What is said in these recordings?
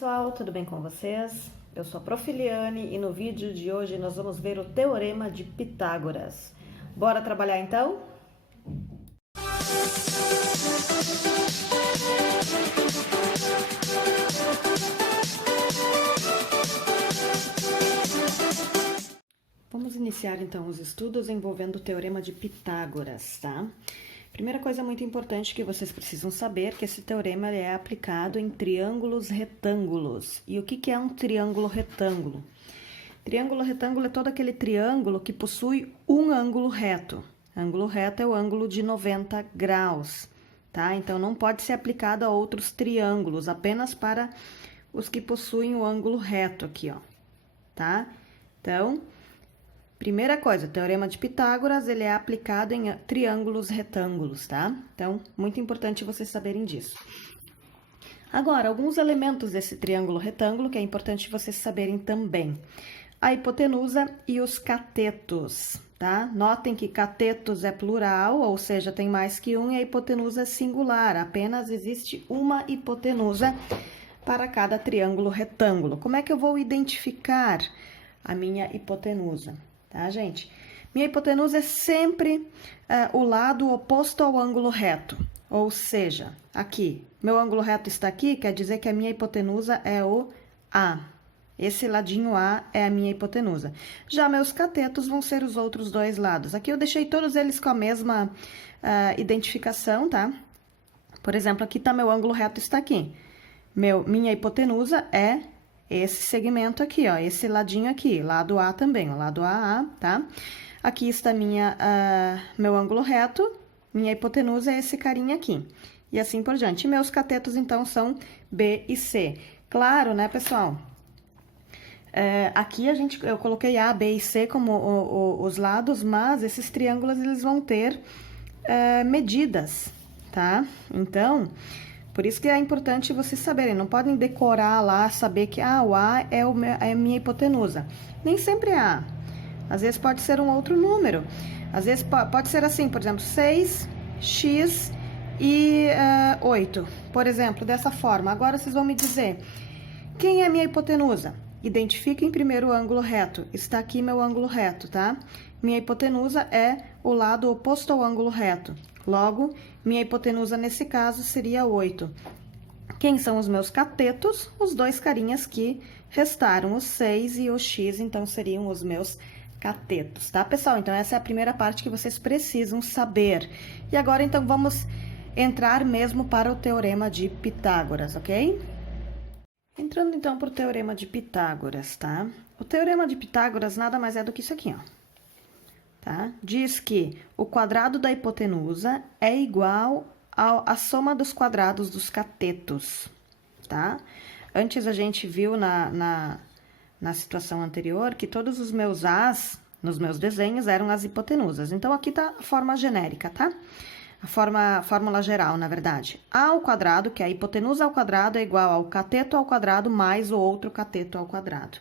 pessoal, tudo bem com vocês? Eu sou a Prof. Liane e no vídeo de hoje nós vamos ver o Teorema de Pitágoras. Bora trabalhar então? Vamos iniciar então os estudos envolvendo o Teorema de Pitágoras, tá? Primeira coisa muito importante que vocês precisam saber é que esse teorema é aplicado em triângulos retângulos. E o que é um triângulo retângulo? Triângulo retângulo é todo aquele triângulo que possui um ângulo reto. Ângulo reto é o ângulo de 90 graus, tá? Então, não pode ser aplicado a outros triângulos, apenas para os que possuem o ângulo reto aqui, ó, tá? Então, primeira coisa, o Teorema de Pitágoras, ele é aplicado em triângulos retângulos, tá? Então, muito importante vocês saberem disso. Agora, alguns elementos desse triângulo retângulo que é importante vocês saberem também. A hipotenusa e os catetos, tá? Notem que catetos é plural, ou seja, tem mais que um, e a hipotenusa é singular. Apenas existe uma hipotenusa para cada triângulo retângulo. Como é que eu vou identificar a minha hipotenusa? Tá, gente? Minha hipotenusa é sempre o lado oposto ao ângulo reto. Ou seja, aqui, meu ângulo reto está aqui, quer dizer que a minha hipotenusa é o A. Esse ladinho A é a minha hipotenusa. Já meus catetos vão ser os outros dois lados. Aqui eu deixei todos eles com a mesma identificação, tá? Por exemplo, aqui tá meu ângulo reto, está aqui. Minha hipotenusa é esse segmento aqui, ó, esse ladinho aqui, lado A também, o lado AA, tá? Aqui está meu ângulo reto, minha hipotenusa é esse carinha aqui. E assim por diante. E meus catetos, então, são B e C. Claro, né, pessoal? Aqui eu coloquei A, B e C como os lados, mas esses triângulos, eles vão ter medidas, tá? Então, por isso que é importante vocês saberem, não podem decorar lá, saber que o A é a minha hipotenusa. Nem sempre é A. Às vezes pode ser um outro número. Às vezes pode ser assim, por exemplo, 6, x e 8. Por exemplo, dessa forma. Agora vocês vão me dizer, quem é a minha hipotenusa? Identifiquem primeiro o ângulo reto. Está aqui meu ângulo reto, tá? Minha hipotenusa é o lado oposto ao ângulo reto. Logo, minha hipotenusa nesse caso seria 8. Quem são os meus catetos? Os dois carinhas que restaram, o 6 e o x, então seriam os meus catetos, tá, pessoal? Então, essa é a primeira parte que vocês precisam saber. E agora, então, vamos entrar mesmo para o Teorema de Pitágoras, ok? Entrando, então, para o Teorema de Pitágoras, tá? O Teorema de Pitágoras nada mais é do que isso aqui, ó. Tá? Diz que o quadrado da hipotenusa é igual à soma dos quadrados dos catetos, tá? Antes a gente viu na situação anterior que todos os meus A's nos meus desenhos eram as hipotenusas. Então, aqui tá a forma genérica, tá? A fórmula geral, na verdade. A ao quadrado, que é a hipotenusa ao quadrado, é igual ao cateto ao quadrado mais o outro cateto ao quadrado.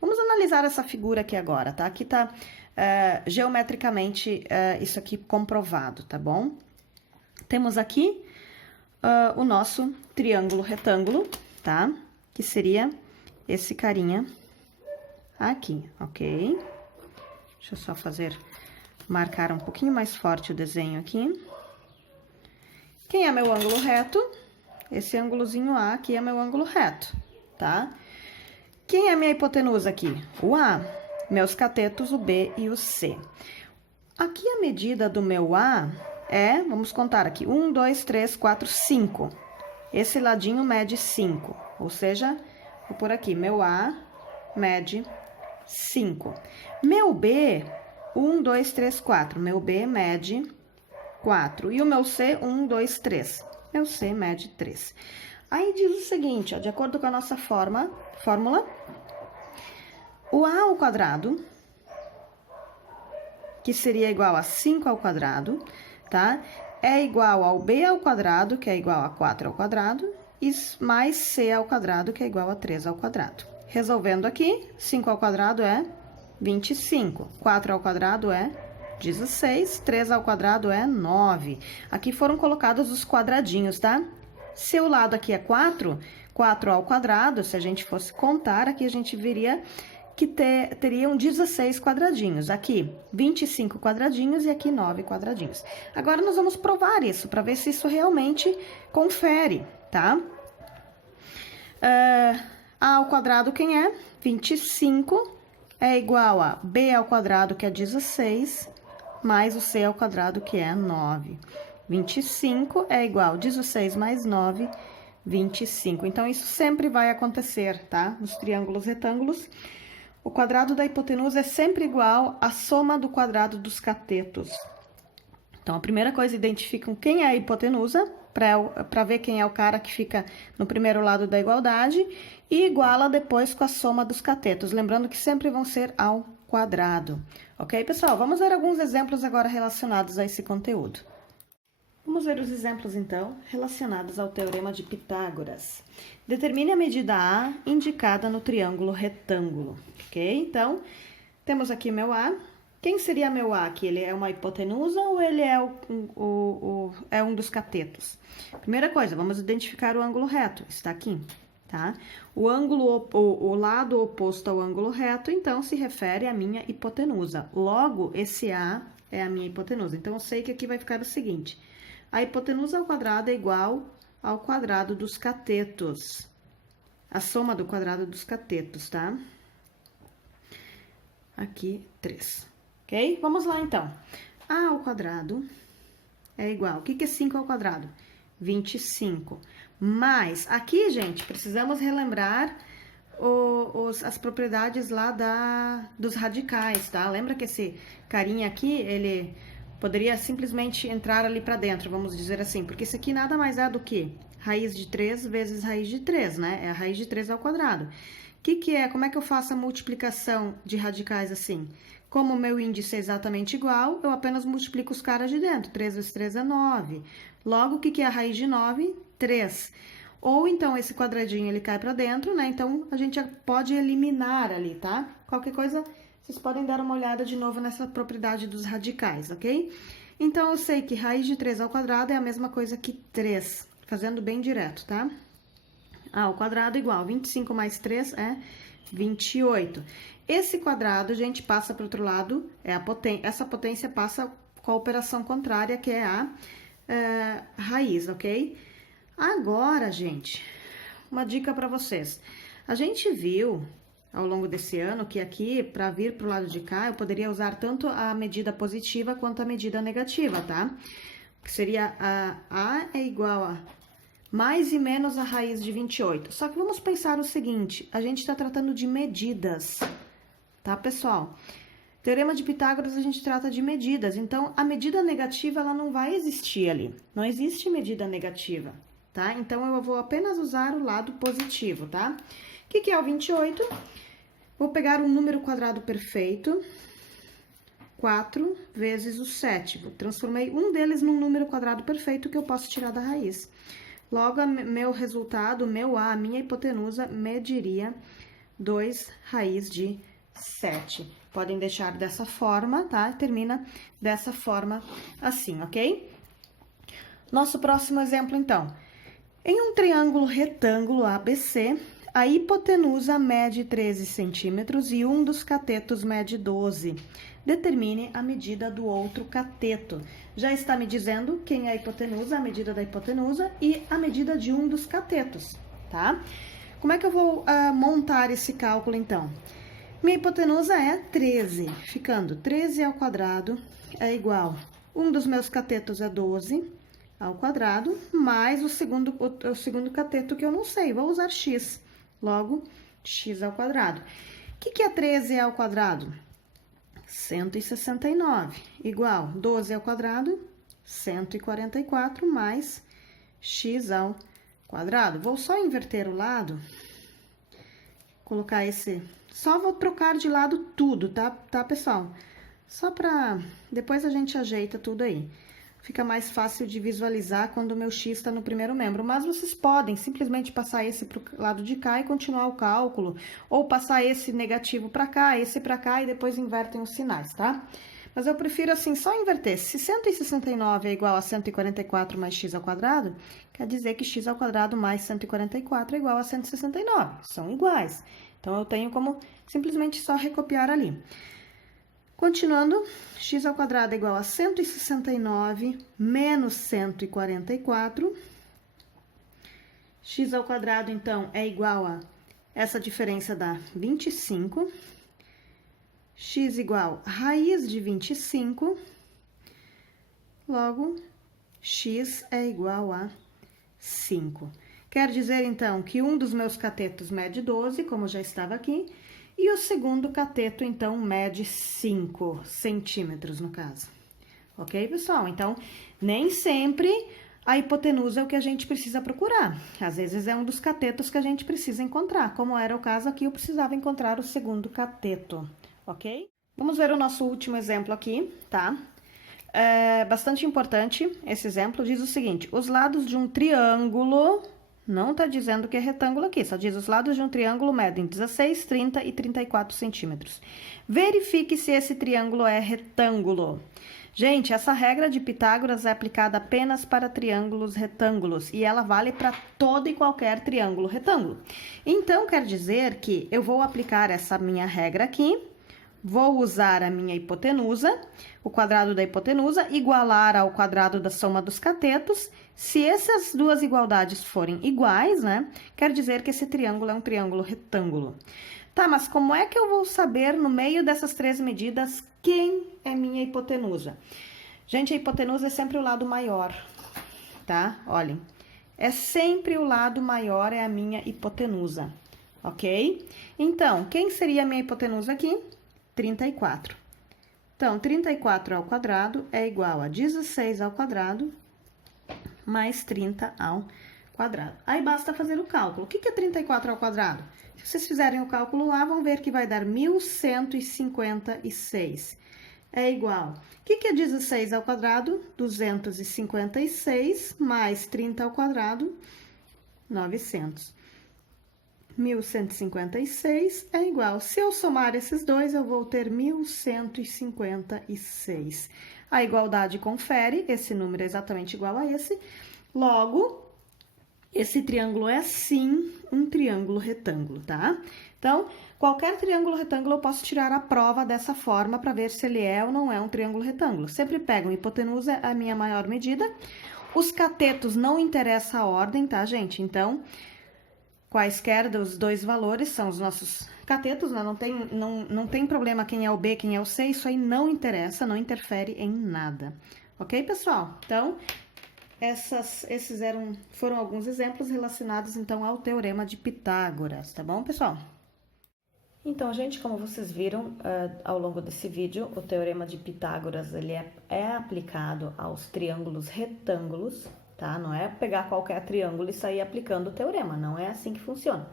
Vamos analisar essa figura aqui agora, tá? Aqui tá geometricamente isso aqui comprovado, tá bom? Temos aqui o nosso triângulo retângulo, tá? Que seria esse carinha aqui, ok? Deixa eu só marcar um pouquinho mais forte o desenho aqui. Quem é meu ângulo reto? Esse ângulozinho A aqui é meu ângulo reto, tá? Quem é minha hipotenusa aqui? O A. Meus catetos, o B e o C. Aqui a medida do meu A é, vamos contar aqui, 1, 2, 3, 4, 5. Esse ladinho mede 5, ou seja, vou por aqui, meu A mede 5. Meu B, 1, 2, 3, 4. Meu B mede 4. E o meu C, 1, 2, 3. Meu C mede 3. Aí diz o seguinte, ó, de acordo com a nossa fórmula, o A ao quadrado, que seria igual a 5 ao quadrado, tá? É igual ao B ao quadrado, que é igual a 4 ao quadrado, e mais C ao quadrado, que é igual a 3 ao quadrado. Resolvendo aqui, 5 ao quadrado é 25, 4 ao quadrado é 16, 3 ao quadrado é 9. Aqui foram colocados os quadradinhos, tá? Se o lado aqui é 4, 4 ao quadrado, se a gente fosse contar, aqui a gente veria que teriam 16 quadradinhos. Aqui, 25 quadradinhos e aqui 9 quadradinhos. Agora, nós vamos provar isso, para ver se isso realmente confere, tá? A ao quadrado, quem é? 25 é igual a b ao quadrado, que é 16, mais o c ao quadrado, que é 9. 25 é igual a 16 mais 9, 25. Então, isso sempre vai acontecer, tá? Nos triângulos retângulos, o quadrado da hipotenusa é sempre igual à soma do quadrado dos catetos. Então, a primeira coisa, identificam quem é a hipotenusa, para ver quem é o cara que fica no primeiro lado da igualdade, e iguala depois com a soma dos catetos, lembrando que sempre vão ser ao quadrado. Ok, pessoal? Vamos ver alguns exemplos agora relacionados a esse conteúdo. Vamos ver os exemplos, então, relacionados ao Teorema de Pitágoras. Determine a medida A indicada no triângulo retângulo, ok? Então, temos aqui meu A. Quem seria meu A aqui? Ele é uma hipotenusa ou ele é um dos catetos? Primeira coisa, vamos identificar o ângulo reto, está aqui, tá? O lado oposto ao ângulo reto, então, se refere à minha hipotenusa. Logo, esse A é a minha hipotenusa. Então, eu sei que aqui vai ficar o seguinte: a hipotenusa ao quadrado é igual ao quadrado dos catetos. A soma do quadrado dos catetos, tá? Aqui, 3. Ok? Vamos lá, então. A ao quadrado é igual... O que é 5 ao quadrado? 25. Mas, aqui, gente, precisamos relembrar as propriedades lá dos radicais, tá? Lembra que esse carinha aqui, ele poderia simplesmente entrar ali para dentro, vamos dizer assim, porque isso aqui nada mais é do que raiz de 3 vezes raiz de 3, né? É a raiz de 3 ao quadrado. Como é que eu faço a multiplicação de radicais assim? Como o meu índice é exatamente igual, eu apenas multiplico os caras de dentro. 3 vezes 3 é 9. Logo, o que é a raiz de 9? 3. Ou então, esse quadradinho, ele cai para dentro, né? Então, a gente pode eliminar ali, tá? Qualquer coisa, vocês podem dar uma olhada de novo nessa propriedade dos radicais, ok? Então, eu sei que raiz de 3 ao quadrado é a mesma coisa que 3, fazendo bem direto, tá? A ao quadrado igual 25 mais 3 é 28. Esse quadrado, a gente passa para o outro lado, essa potência passa com a operação contrária, que é a raiz, ok? Agora, gente, uma dica para vocês. A gente viu ao longo desse ano que aqui, para vir para o lado de cá, eu poderia usar tanto a medida positiva quanto a medida negativa, tá? Que seria A é igual a mais e menos a raiz de 28. Só que vamos pensar o seguinte, a gente está tratando de medidas, tá, pessoal? Teorema de Pitágoras, a gente trata de medidas, então, a medida negativa, ela não vai existir ali. Não existe medida negativa, tá? Então, eu vou apenas usar o lado positivo, tá? O que é o 28? Vou pegar um número quadrado perfeito, 4 vezes o 7. Transformei um deles num número quadrado perfeito que eu posso tirar da raiz. Logo, meu resultado, meu A, a minha hipotenusa, mediria 2 raiz de 7. Podem deixar dessa forma, tá? Termina dessa forma assim, ok? Nosso próximo exemplo, então. Em um triângulo retângulo ABC, a hipotenusa mede 13 centímetros e um dos catetos mede 12. Determine a medida do outro cateto. Já está me dizendo quem é a hipotenusa, a medida da hipotenusa e a medida de um dos catetos, tá? Como é que eu vou montar esse cálculo, então? Minha hipotenusa é 13, ficando 13 ao quadrado é igual, um dos meus catetos é 12 ao quadrado, mais o segundo cateto que eu não sei, vou usar x, logo, x ao quadrado. O que é 13 ao quadrado? 169, igual 12 ao quadrado, 144, mais x ao quadrado. Vou só inverter o lado, colocar esse... Só vou trocar de lado tudo, tá, pessoal? Só pra... Depois a gente ajeita tudo aí. Fica mais fácil de visualizar quando o meu x está no primeiro membro. Mas vocês podem simplesmente passar esse pro lado de cá e continuar o cálculo. Ou passar esse negativo pra cá, esse pra cá e depois invertem os sinais, tá? Mas eu prefiro, assim, só inverter. Se 169 é igual a 144 mais x ao quadrado, quer dizer que x ao quadrado mais 144 é igual a 169. São iguais. Então, eu tenho como simplesmente só recopiar ali. Continuando, x ao quadrado é igual a 169 menos 144. X ao quadrado, então, é igual a... Essa diferença dá 25. X igual a raiz de 25. Logo, x é igual a 5. Quer dizer, então, que um dos meus catetos mede 12, como já estava aqui, e o segundo cateto, então, mede 5 centímetros, no caso. Ok, pessoal? Então, nem sempre a hipotenusa é o que a gente precisa procurar. Às vezes, é um dos catetos que a gente precisa encontrar. Como era o caso aqui, eu precisava encontrar o segundo cateto, ok? Vamos ver o nosso último exemplo aqui, tá? É bastante importante esse exemplo. Diz o seguinte: os lados de um triângulo... Não está dizendo que é retângulo aqui, só diz os lados de um triângulo medem 16, 30 e 34 centímetros. Verifique se esse triângulo é retângulo. Gente, essa regra de Pitágoras é aplicada apenas para triângulos retângulos e ela vale para todo e qualquer triângulo retângulo. Então, quer dizer que eu vou aplicar essa minha regra aqui, vou usar a minha hipotenusa, o quadrado da hipotenusa, igualar ao quadrado da soma dos catetos. Se essas duas igualdades forem iguais, né, quer dizer que esse triângulo é um triângulo retângulo. Tá, mas como é que eu vou saber, no meio dessas três medidas, quem é minha hipotenusa? Gente, a hipotenusa é sempre o lado maior, tá? Olhem, é sempre o lado maior, é a minha hipotenusa, ok? Então, quem seria a minha hipotenusa aqui? 34. Então, 34 ao quadrado é igual a 16 ao quadrado mais 30 ao quadrado. Aí, basta fazer o cálculo. O que é 34 ao quadrado? Se vocês fizerem o cálculo lá, vão ver que vai dar 1156. É igual. O que é 16 ao quadrado? 256 mais 30 ao quadrado, 900. 1156 é igual. Se eu somar esses dois, eu vou ter 1156. A igualdade confere, esse número é exatamente igual a esse. Logo, esse triângulo é sim um triângulo retângulo, tá? Então, qualquer triângulo retângulo eu posso tirar a prova dessa forma para ver se ele é ou não é um triângulo retângulo. Sempre pego hipotenusa, a minha maior medida. Os catetos não interessa a ordem, tá, gente? Então, quaisquer dos dois valores são os nossos catetos, né? Não tem problema quem é o B, quem é o C, isso aí não interessa, não interfere em nada. Ok, pessoal? Então, foram alguns exemplos relacionados, então, ao Teorema de Pitágoras, tá bom, pessoal? Então, gente, como vocês viram ao longo desse vídeo, o Teorema de Pitágoras, ele é aplicado aos triângulos retângulos, tá? Não é pegar qualquer triângulo e sair aplicando o teorema, não é assim que funciona.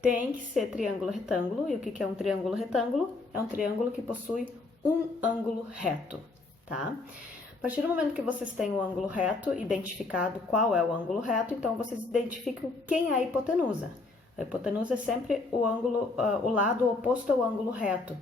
Tem que ser triângulo retângulo, e o que é um triângulo retângulo? É um triângulo que possui um ângulo reto, tá? A partir do momento que vocês têm o ângulo reto, identificado qual é o ângulo reto, então vocês identificam quem é a hipotenusa. A hipotenusa é sempre o ângulo, o lado oposto ao ângulo reto.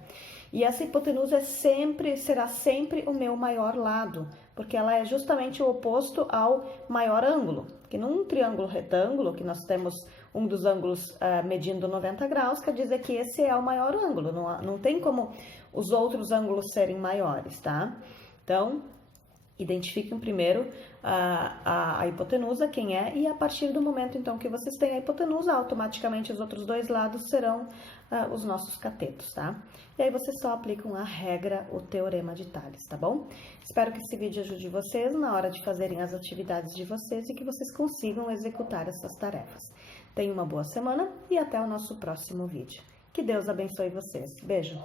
E essa hipotenusa será sempre o meu maior lado, porque ela é justamente o oposto ao maior ângulo. Que num triângulo retângulo, que nós temos um dos ângulos medindo 90 graus, quer dizer que esse é o maior ângulo, não tem como os outros ângulos serem maiores, tá? Então, identifiquem primeiro a hipotenusa, quem é, e a partir do momento, então, que vocês têm a hipotenusa, automaticamente os outros dois lados serão os nossos catetos, tá? E aí vocês só aplicam a regra, o Teorema de Tales, tá bom? Espero que esse vídeo ajude vocês na hora de fazerem as atividades de vocês e que vocês consigam executar essas tarefas. Tenham uma boa semana e até o nosso próximo vídeo. Que Deus abençoe vocês. Beijo!